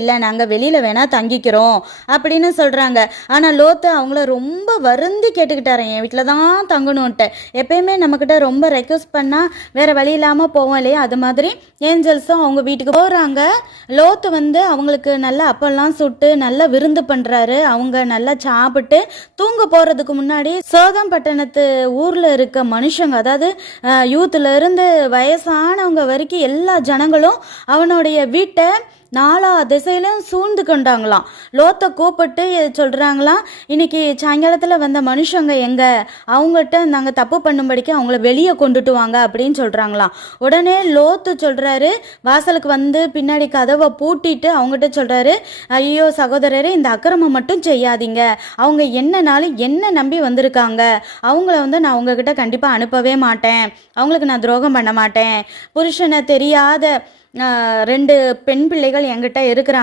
இல்லை நாங்கள் வெளியில் வேணால் தங்கிக்கிறோம் அப்படின்னு சொல்கிறாங்க. ஆனால் லோத்து அவங்கள ரொம்ப வருந்தி கேட்டுக்கிட்டாரு, என் வீட்டில் தான் தங்கணுன்ட்டு. எப்பயுமே நம்மக்கிட்ட ரொம்ப ரெக்வஸ்ட் பண்ணால் வேறு வழி இல்லாமல் போவோம் இல்லையா, அது மாதிரி ஏஞ்சல்ஸும் அவங்க வீட்டுக்கு போகிறாங்க. லோத்து அவங்களுக்கு நல்லா அப்பெல்லாம் சுட்டு நல்லா விருந்து பண்ணுறாரு. அவங்க நல்லா சாப்பிட்டு தூங்க போகிறதுக்கு முன்னாடி சோதம் பட்டணத்து ஊரில் இருக்க மனுஷங்க, அதாவது யூத்தில் இருந்து வயசானவங்க வரைக்கும் எல்லா ஜனங்களும் அவனுடைய வீட்டை நாலா திசையிலும் சூழ்ந்து கொண்டாங்களாம். லோத்தை கூப்பிட்டு சொல்கிறாங்களாம், இன்னைக்கு சாயங்காலத்தில் வந்த மனுஷங்க எங்க, அவங்ககிட்ட நாங்கள் தப்பு பண்ணும்படிக்கு அவங்கள வெளியே கொண்டுட்டு வாங்க அப்படின்னு சொல்கிறாங்களாம். உடனே லோத்து சொல்கிறாரு, வாசலுக்கு பின்னாடி கதவை பூட்டிட்டு அவங்ககிட்ட சொல்கிறாரு, ஐயோ சகோதரரே, இந்த அக்கிரமம் மட்டும் செய்யாதீங்க. அவங்க என்னனாலும் என்ன நம்பி வந்திருக்காங்க. அவங்கள நான் உங்ககிட்ட கண்டிப்பாக அனுப்பவே மாட்டேன். அவங்களுக்கு நான் துரோகம் பண்ண மாட்டேன். புருஷனை தெரியாத 2 பெண் பிள்ளைகள் என்கிட்ட இருக்கிறாங்க.